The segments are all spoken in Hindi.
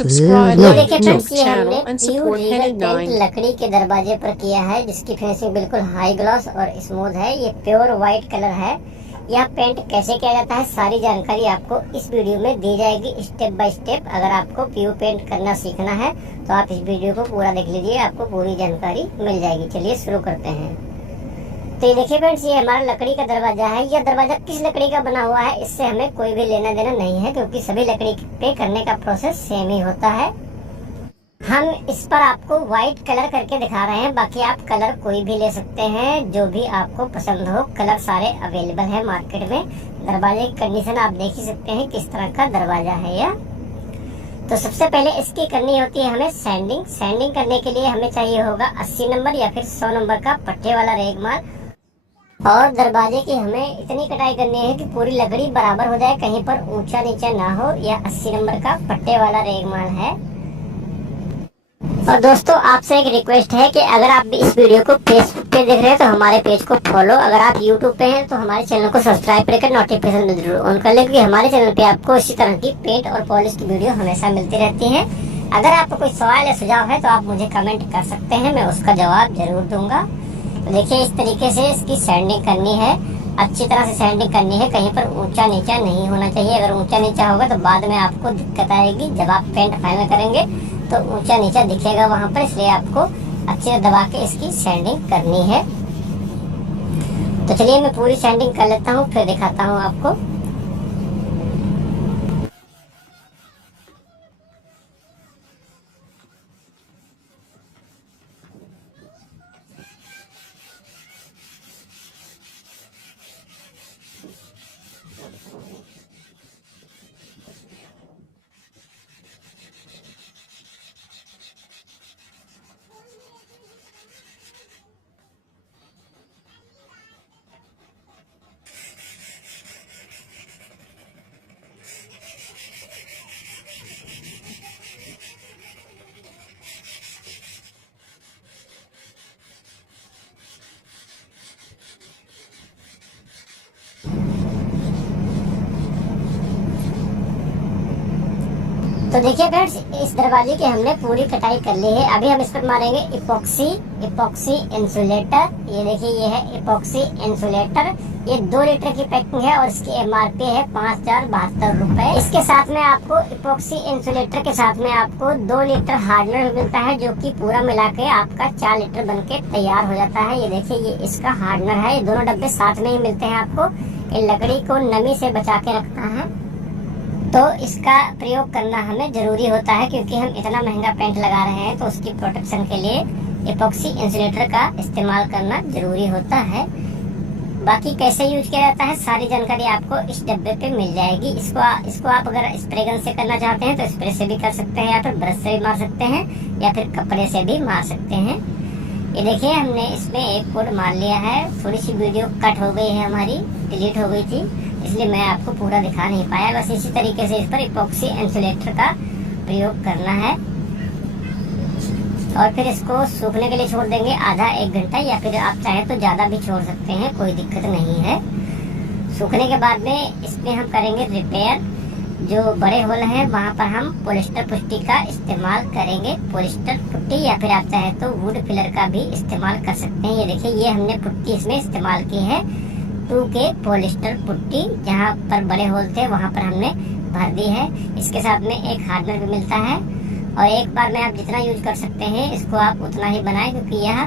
Subscribe, ये like, देखिए and फ्रेंड्स, ये channel हमने and pure support Regal Headed tent 9. लकड़ी के दरवाजे पर किया है, जिसकी फिनिशिंग बिल्कुल हाई ग्लॉस और स्मूथ है। ये प्योर व्हाइट कलर है। यह पेंट कैसे किया जाता है, सारी जानकारी आपको इस वीडियो में दी जाएगी स्टेप बाय स्टेप। अगर आपको पीयू पेंट करना सीखना है तो आप इस वीडियो को पूरा देख लीजिए, आपको पूरी जानकारी मिल जाएगी। चलिए शुरू करते हैं। तो ये देखिए फ्रेंड्स, ये हमारा लकड़ी का दरवाजा है। यह दरवाजा किस लकड़ी का बना हुआ है, इससे हमें कोई भी लेना देना नहीं है, क्योंकि सभी लकड़ी पे करने का प्रोसेस सेम ही होता है। हम इस पर आपको व्हाइट कलर करके दिखा रहे हैं, बाकी आप कलर कोई भी ले सकते हैं, जो भी आपको पसंद हो। कलर सारे अवेलेबल है मार्केट में। दरवाजे की कंडीशन आप देख ही सकते हैं किस तरह का दरवाजा है यह। तो सबसे पहले इसकी करनी होती है हमें सैंडिंग। सैंडिंग करने के लिए हमें चाहिए होगा 80 नंबर या फिर 100 नंबर का पट्टे वाला रेगमाल। और दरवाजे की हमें इतनी कटाई करनी है कि पूरी लकड़ी बराबर हो जाए, कहीं पर ऊंचा नीचा ना हो। यह 80 नंबर का पट्टे वाला रेगमाल है। और दोस्तों, आपसे एक रिक्वेस्ट है कि अगर आप भी इस वीडियो को फेसबुक पे देख रहे हैं तो हमारे पेज को फॉलो, अगर आप यूट्यूब पे हैं तो हमारे चैनल को सब्सक्राइब करके नोटिफिकेशन जरूर ऑन कर लें, क्योंकि हमारे चैनल पे आपको इसी तरह की पेंट और पॉलिश की वीडियो हमेशा मिलती रहती है। अगर आपको कोई सवाल या सुझाव है तो आप मुझे कमेंट कर सकते हैं, मैं उसका जवाब जरूर दूंगा। तो देखिए, इस तरीके से इसकी सैंडिंग करनी है, अच्छी तरह से सैंडिंग करनी है। कहीं पर ऊंचा नीचा नहीं होना चाहिए। अगर ऊंचा नीचा होगा तो बाद में आपको दिक्कत आएगी। जब आप पेंट फाइनल करेंगे तो ऊंचा नीचा दिखेगा वहां पर, इसलिए आपको अच्छी तरह दबा के इसकी सैंडिंग करनी है। तो चलिए मैं पूरी सैंडिंग कर लेता हूँ, फिर दिखाता हूँ आपको। तो देखिए फ्रेंड्स, इस दरवाजे की हमने पूरी कटाई कर ली है। अभी हम इस पर मारेंगे इपॉक्सी इंसुलेटर। ये देखिए, ये है इपॉक्सी इंसुलेटर। ये 2 लीटर की पैकिंग है और इसकी एमआरपी है 5072 रुपए। इसके साथ में आपको इपॉक्सी इंसुलेटर के साथ में आपको 2 लीटर हार्डनर मिलता है, जो कि पूरा मिला के आपका 4 लीटर बन के तैयार हो जाता है। ये देखिए, ये इसका हार्डनर है। ये दोनों डब्बे साथ में ही मिलते हैं आपको। ये लकड़ी को नमी से बचा के रखता है, तो इसका प्रयोग करना हमें जरूरी होता है, क्योंकि हम इतना महंगा पेंट लगा रहे हैं तो उसकी प्रोटेक्शन के लिए इपॉक्सी इंसुलेटर का इस्तेमाल करना जरूरी होता है। बाकी कैसे यूज किया जाता है, सारी जानकारी आपको इस डब्बे पे मिल जाएगी। इसको आप अगर स्प्रे गन से करना चाहते हैं तो स्प्रे से भी कर सकते हैं, या फिर ब्रश से भी मार सकते हैं, या फिर कपड़े से भी मार सकते हैं। ये देखिए, हमने इसमें एक कोड मार लिया है। थोड़ी सी वीडियो कट हो गई है हमारी, डिलीट हो गई थी, इसलिए मैं आपको पूरा दिखा नहीं पाया। बस इसी तरीके से इस पर इपॉक्सी इंसुलेटर का प्रयोग करना है और फिर इसको सूखने के लिए छोड़ देंगे आधा 1 घंटा, या फिर आप चाहे तो ज़्यादा भी छोड़ सकते हैं, कोई दिक्कत नहीं है। सूखने के बाद में इसमें हम करेंगे रिपेयर। जो बड़े होल हैं वहाँ पर हम पॉलिस्टर पुट्टी का इस्तेमाल करेंगे। पॉलिस्टर पुट्टी, या फिर आप चाहे तो वुड फिलर का भी इस्तेमाल कर सकते हैं। ये देखिए, ये हमने पुट्टी इसमें इस्तेमाल की है 2K पॉलिस्टर पुट्टी। जहाँ पर बड़े होल थे वहाँ पर हमने भर दी है। इसके साथ में एक हार्डनर भी मिलता है, और एक बार में आप जितना यूज कर सकते हैं इसको आप उतना ही बनाएं, क्योंकि यह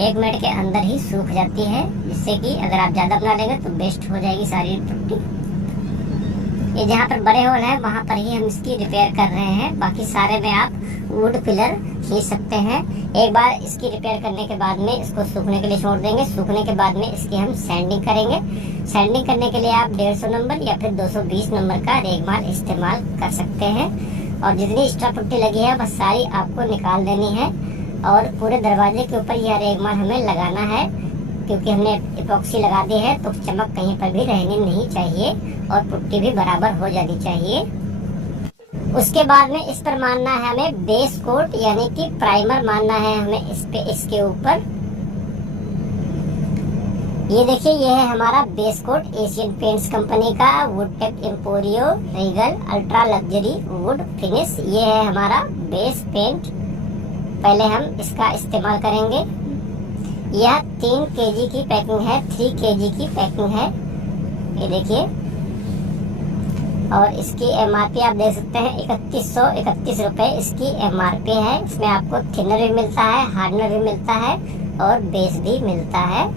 1 मिनट के अंदर ही सूख जाती है। जिससे कि अगर आप ज़्यादा बना लेंगे तो वेस्ट हो जाएगी सारी पुट्टी। ये जहाँ पर बड़े होल है वहाँ पर ही हम इसकी रिपेयर कर रहे हैं। बाकी सारे में आप वुड फिलर खींच सकते हैं। एक बार इसकी रिपेयर करने के बाद में इसको सूखने के लिए छोड़ देंगे। सूखने के बाद में इसकी हम सैंडिंग करेंगे। सैंडिंग करने के लिए आप 150 नंबर या फिर 220 नंबर का रेगमाल इस्तेमाल कर सकते हैं। और जितनी एक्स्ट्रा पुट्टी लगी है बस सारी आपको निकाल देनी है, और पूरे दरवाजे के ऊपर यह रेगमाल हमें लगाना है, क्योंकि हमने इपॉक्सी लगा दी है तो चमक कहीं पर भी रहनी नहीं चाहिए और पुट्टी भी बराबर हो जानी चाहिए। उसके बाद में इस पर मारना है हमें बेस कोट, यानी कि प्राइमर मारना है हमें इस पे, इसके ऊपर। ये देखिए, ये है हमारा base coat Asian paints company का Woodtech Emporio Regal ultra luxury wood finish. ये है हमारा बेस पेंट। पहले हम इसका इस्तेमाल करेंगे। यह 3 kg की पैकिंग है, 3 kg की पैकिंग है, ये देखिए। और इसकी MRP आप देख सकते हैं 3131 रुपये इसकी MRP है। इसमें आपको थिनर भी मिलता है, हार्डनर भी मिलता है और बेस भी मिलता है।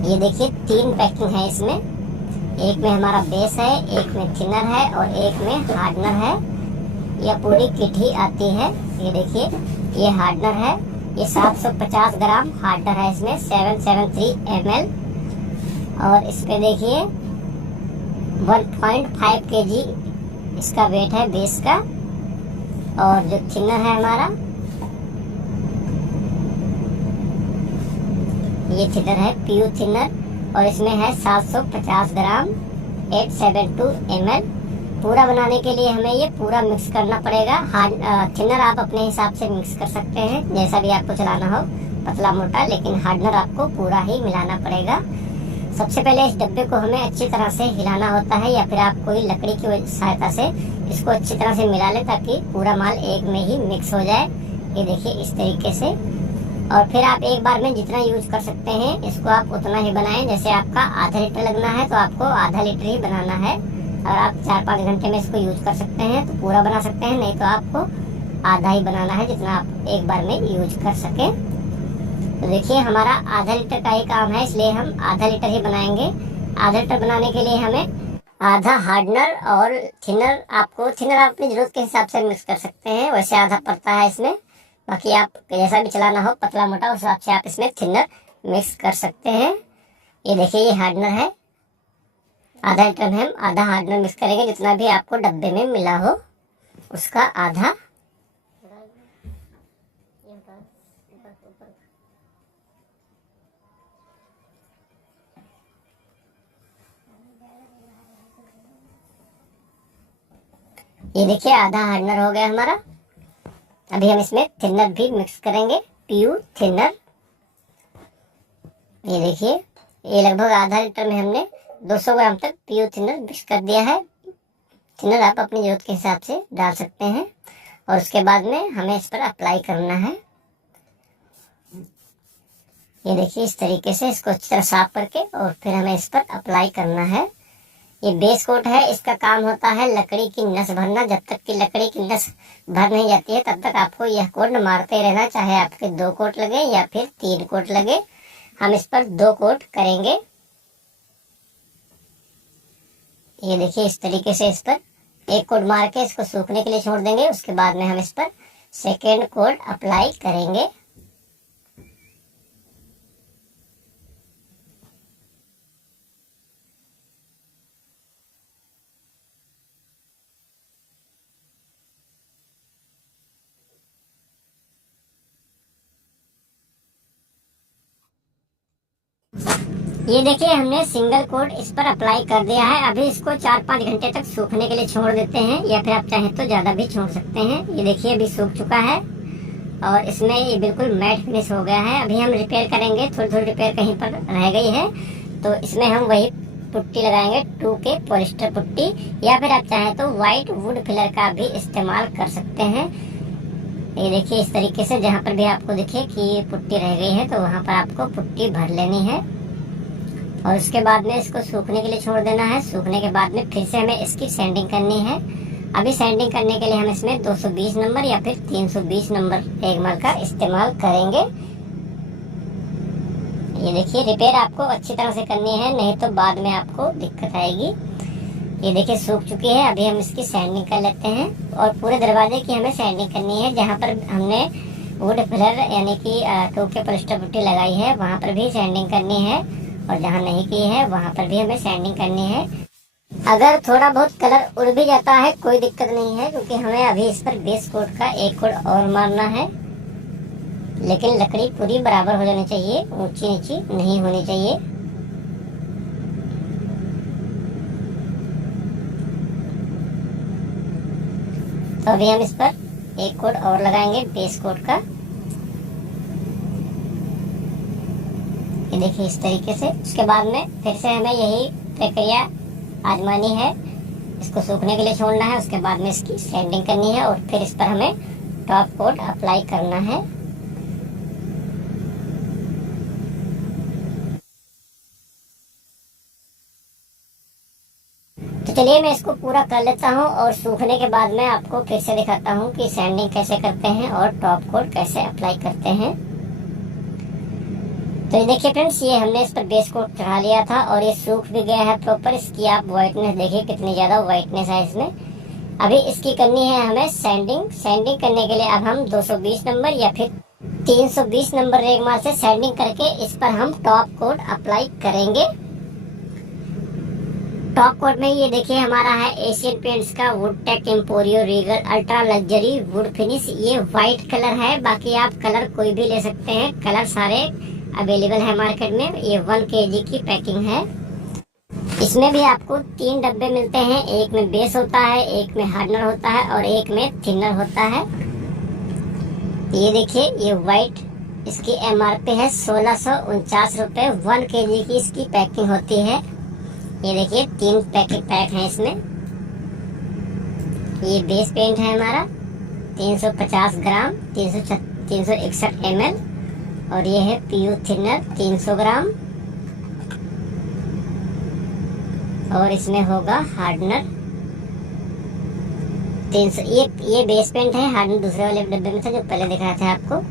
ये देखिए 3 पैकिंग है इसमें। एक में हमारा बेस है, एक में थिनर है और एक में हार्डनर है। यह पूरी किट ही आती है। ये देखिए, ये हार्डनर है, ये 750 ग्राम हार्डनर है इसमें, 773 ml। और इस पे देखिए 1.5 kg इसका वेट है बेस का। और जो थिनर है हमारा, ये थिनर है PU थिनर और इसमें है 750 ग्राम 872 ml। पूरा बनाने के लिए हमें ये पूरा मिक्स करना पड़ेगा। थिनर आप अपने हिसाब से मिक्स कर सकते हैं, जैसा भी आपको चलाना हो, पतला मोटा, लेकिन हार्डनर आपको पूरा ही मिलाना पड़ेगा। सबसे पहले इस डब्बे को हमें अच्छी तरह से हिलाना होता है, या फिर आप कोई लकड़ी की सहायता से इसको अच्छी तरह से मिला लें ताकि पूरा माल एक में ही मिक्स हो जाए। ये देखिए इस तरीके से। और फिर आप एक बार में जितना यूज कर सकते हैं इसको आप उतना ही बनाएं। जैसे आपका आधा लीटर लगना है तो आपको आधा लीटर ही बनाना है। और आप 4-5 घंटे में इसको यूज कर सकते हैं तो पूरा बना सकते हैं, नहीं तो आपको आधा ही बनाना है, जितना आप एक बार में यूज कर सकें। तो देखिए हमारा आधा लीटर का ही काम है, इसलिए हम आधा लीटर ही बनाएंगे। आधा लीटर बनाने के लिए हमें आधा हार्डनर और थिनर, आपको थिनर आप अपनी जरूरत के हिसाब से मिक्स कर सकते हैं। वैसे आधा पड़ता है इसमें, बाकी आप जैसा भी चलाना हो, पतला मोटा, उस हिसाब से आप इसमें थिनर मिक्स कर सकते हैं। ये देखिए ये हार्डनर है, आधा लीटर में हम आधा हार्डनर मिक्स करेंगे, जितना भी आपको डब्बे में मिला हो उसका आधा। ये देखिए आधा हार्डनर हो गया हमारा। अभी हम इसमें थिनर भी मिक्स करेंगे, PU थिनर। ये देखिए, ये लगभग आधा लीटर में हमने 200 ग्राम तक PU थिनर मिक्स कर दिया है। थिनर आप अपनी जरूरत के हिसाब से डाल सकते हैं। और उसके बाद में हमें इस पर अप्लाई करना है। ये देखिए इस तरीके से इसको अच्छी तरह साफ करके और फिर हमें इस पर अप्लाई करना है। ये बेस कोट है, इसका काम होता है लकड़ी की नस भरना। जब तक कि लकड़ी की नस भर नहीं जाती है तब तक आपको यह कोट मारते रहना, चाहे आपके 2 कोट लगे या फिर 3 कोट लगे। हम इस पर 2 कोट करेंगे। ये देखिए इस तरीके से इस पर 1 कोट मार के इसको सूखने के लिए छोड़ देंगे। उसके बाद में हम इस पर सेकेंड कोट अप्लाई करेंगे। ये देखिए हमने सिंगल कोट इस पर अप्लाई कर दिया है। अभी इसको 4-5 घंटे तक सूखने के लिए छोड़ देते हैं, या फिर आप चाहें तो ज़्यादा भी छोड़ सकते हैं। ये देखिए अभी सूख चुका है और इसमें ये बिल्कुल मैट फिनिश हो गया है। अभी हम रिपेयर करेंगे, थोड़ी थोड़ी रिपेयर कहीं पर रह गई है तो इसमें हम वही पुट्टी लगाएंगे, 2K पॉलिस्टर पुट्टी, या फिर आप चाहें तो वाइट वुड फिलर का भी इस्तेमाल कर सकते हैं। ये देखिए इस तरीके से जहाँ पर भी आपको दिखे कि पुट्टी रह गई है तो वहाँ पर आपको पुट्टी भर लेनी है। और उसके बाद में इसको सूखने के लिए छोड़ देना है। सूखने के बाद में फिर से हमें इसकी सैंडिंग करनी है। अभी सैंडिंग करने के लिए हम इसमें 220 नंबर या फिर 320 नंबर एगमल का इस्तेमाल करेंगे। ये देखिए रिपेयर आपको अच्छी तरह से करनी है, नहीं तो बाद में आपको दिक्कत आएगी। ये देखिए सूख चुकी है। अभी हम इसकी सैंडिंग कर लेते हैं और पूरे दरवाजे की हमें सैंडिंग करनी है। जहाँ पर हमने वुड फिलर यानी कि 2K पॉलिस्टर पुट्टी लगाई है वहाँ पर भी सैंडिंग करनी है, और जहाँ नहीं की है वहाँ पर भी हमें सैंडिंग करनी है। अगर थोड़ा बहुत कलर उड़ भी जाता है कोई दिक्कत नहीं है, क्योंकि हमें अभी इस पर बेस कोट का 1 कोट और मारना है। लेकिन लकड़ी पूरी बराबर हो जानी चाहिए, ऊंची नीची नहीं होनी चाहिए। तो अभी हम इस पर 1 कोट और लगाएंगे बेस कोट का। ये देखिए इस तरीके से। उसके बाद में फिर से हमें यही प्रक्रिया आजमानी है, इसको सूखने के लिए छोड़ना है, उसके बाद में इसकी सैंडिंग करनी है और फिर इस पर हमें टॉप कोट अप्लाई करना है। तो चलिए मैं इसको पूरा कर लेता हूँ और सूखने के बाद में आपको फिर से दिखाता हूँ कि सैंडिंग कैसे करते हैं और टॉप कोट कैसे अप्लाई करते हैं। तो ये देखिए फ्रेंड्स, ये हमने इस पर बेस कोट चढ़ा लिया था और ये सूख भी गया है प्रॉपर। इसकी आप व्हाइटनेस देखिए कितनी ज्यादा व्हाइटनेस है इसमें। अभी इसकी करनी है हमें सैंडिंग। सैंडिंग करने के लिए अब हम 220 नंबर या फिर 320 नंबर रेगमाल से सैंडिंग करके इस पर हम टॉप कोट अप्लाई करेंगे। टॉप कोट में ये देखिए हमारा है एशियन पेंट्स का wood tech emporio Regal ultra luxury wood finish. ये व्हाइट कलर है, बाकी आप कलर कोई भी ले सकते हैं, कलर सारे अवेलेबल है मार्केट में। ये 1 kg की पैकिंग है। इसमें भी आपको 3 डब्बे मिलते हैं, एक में बेस होता है, एक में हार्डनर होता है और एक में थिनर होता है। ये देखिए ये व्हाइट, इसकी MRP है 1649 रुपए। 1 kg की इसकी पैकिंग होती है। ये देखिए 3 पैक हैं इसमें। ये बेस पेंट है हमारा 350 ग्राम 361 ml और ये है PU थिनर 300 ग्राम और इसमें होगा हार्डनर 300। ये बेस पेंट है, हार्डनर दूसरे वाले डब्बे में था जो पहले दिखाया था आपको।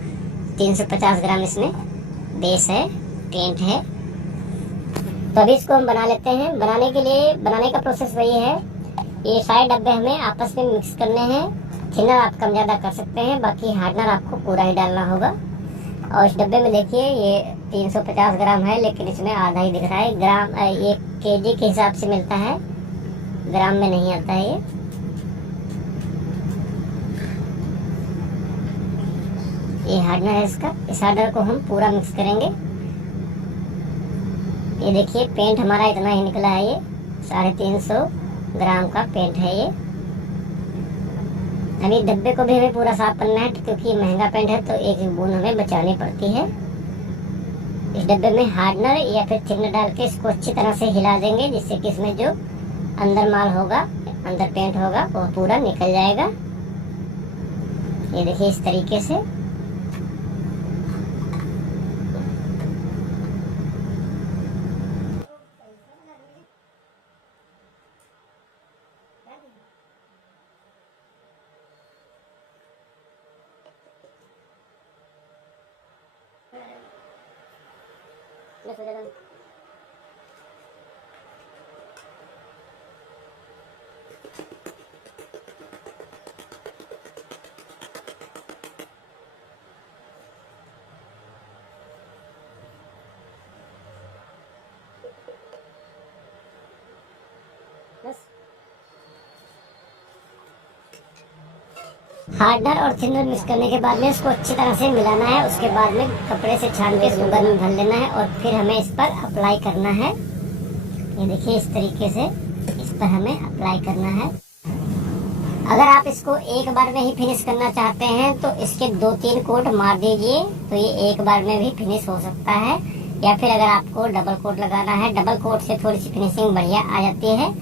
350 ग्राम इसमें बेस है, पेंट है। तो अभी इसको हम बना लेते हैं। बनाने का प्रोसेस वही है। ये सारे डब्बे हमें आपस में मिक्स करने हैं। थिनर आप कम ज़्यादा कर सकते हैं, बाकी हार्डनर आपको पूरा ही डालना होगा। और इस डब्बे में देखिए ये 350 ग्राम है, लेकिन इसमें आधा ही दिख रहा है। ग्राम ये kg के हिसाब से मिलता है, ग्राम में नहीं आता है ये हार्डनर है इसका। इस हार्डनर को हम पूरा मिक्स करेंगे। ये देखिए पेंट हमारा इतना ही निकला है। ये 350 ग्राम का पेंट है ये। अभी डब्बे को भी हमें पूरा साफ करना है, क्योंकि महंगा पेंट है तो एक एक बूंद हमें बचानी पड़ती है। इस डब्बे में हार्डनर या फिर थिनर डाल के इसको अच्छी तरह से हिला देंगे, जिससे कि इसमें जो अंदर माल होगा, अंदर पेंट होगा, वो पूरा निकल जाएगा। ये देखिए इस तरीके से। हार्डनर और थिनर मिक्स करने के बाद में इसको अच्छी तरह से मिलाना है। उसके बाद में कपड़े से छान के इसको गर्म भर लेना है और फिर हमें इस पर अप्लाई करना है। ये देखिए इस तरीके से इस पर हमें अप्लाई करना है। अगर आप इसको एक बार में ही फिनिश करना चाहते हैं तो इसके 2-3 कोट मार दीजिए, तो ये एक बार में भी फिनिश हो सकता है। या फिर अगर आपको डबल कोट लगाना है, डबल कोट से थोड़ी सी फिनिशिंग बढ़िया आ जाती है।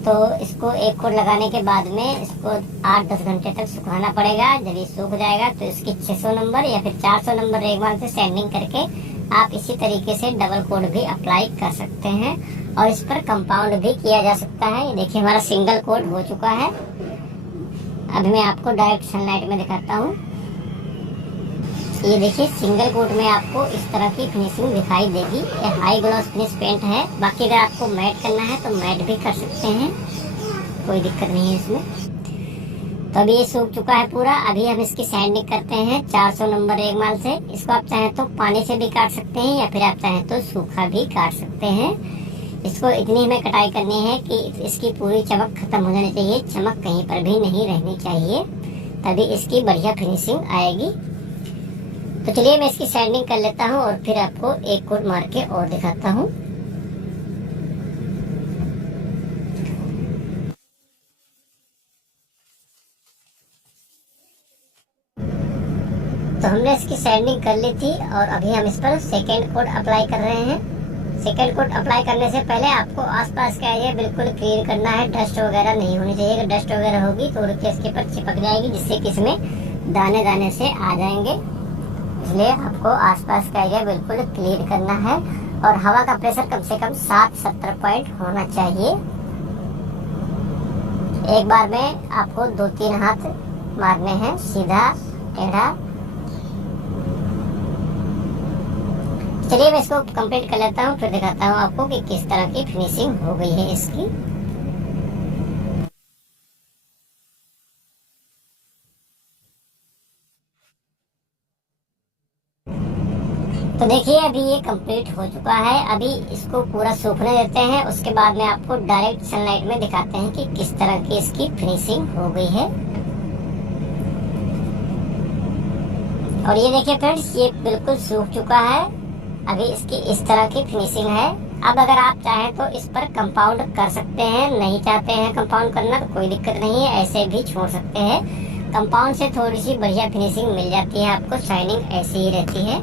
तो इसको एक कोट लगाने के बाद में इसको 8-10 घंटे तक सुखाना पड़ेगा। जब ये सूख जाएगा तो इसकी 600 नंबर या फिर 400 नंबर रेगमाल से सैंडिंग करके आप इसी तरीके से डबल कोट भी अप्लाई कर सकते हैं और इस पर कंपाउंड भी किया जा सकता है। ये देखिए हमारा सिंगल कोट हो चुका है। अभी मैं आपको डायरेक्ट सनलाइट में दिखाता हूँ। ये देखिए सिंगल कोट में आपको इस तरह की फिनिशिंग दिखाई देगी। ये हाई ग्लॉस फिनिश पेंट है। बाकी अगर आपको मैट करना है तो मैट भी कर सकते हैं, कोई दिक्कत नहीं है इसमें। तो अभी ये सूख चुका है पूरा। अभी हम इसकी सैंडिंग करते हैं 400 नंबर रेगमाल से। इसको आप चाहें तो पानी से भी काट सकते हैं या फिर आप चाहें तो सूखा भी काट सकते हैं। इसको इतनी हमें कटाई करनी है कि इसकी पूरी चमक खत्म हो जानी चाहिए, चमक कहीं पर भी नहीं रहनी चाहिए, तभी इसकी बढ़िया फिनिशिंग आएगी। तो चलिए मैं इसकी सैंडिंग कर लेता हूँ और फिर आपको एक कोट मार के और दिखाता हूँ। तो हमने इसकी सैंडिंग कर ली थी और अभी हम इस पर सेकेंड कोट अप्लाई कर रहे हैं। सेकेंड कोट अप्लाई करने से पहले आपको आसपास का एरिया बिल्कुल क्लीन करना है, डस्ट वगैरह नहीं होनी चाहिए। अगर डस्ट वगैरह होगी तो रुपये इसके ऊपर चिपक जाएगी, जिससे कि इसमें दाने दाने से आ जाएंगे। इसलिए आपको आसपास का एरिया बिल्कुल क्लीन करना है और हवा का प्रेशर कम से कम 7-70 पॉइंट होना चाहिए। एक बार में आपको 2-3 हाथ मारने हैं, सीधा टेढ़ा। चलिए मैं इसको कंप्लीट कर लेता हूँ, फिर दिखाता हूँ आपको कि किस तरह की फिनिशिंग हो गई है इसकी। तो देखिए अभी ये कंप्लीट हो चुका है। अभी इसको पूरा सूखने देते हैं, उसके बाद में आपको डायरेक्ट सनलाइट में दिखाते हैं कि किस तरह की इसकी फिनिशिंग हो गई है। और ये देखिए फ्रेंड्स, ये बिल्कुल सूख चुका है। अभी इसकी इस तरह की फिनिशिंग है। अब अगर आप चाहें तो इस पर कंपाउंड कर सकते हैं, नहीं चाहते हैं कंपाउंड करना तो कोई दिक्कत नहीं है, ऐसे भी छोड़ सकते हैं। कंपाउंड से थोड़ी सी बढ़िया फिनिशिंग मिल जाती है आपको, शाइनिंग ऐसी ही रहती है।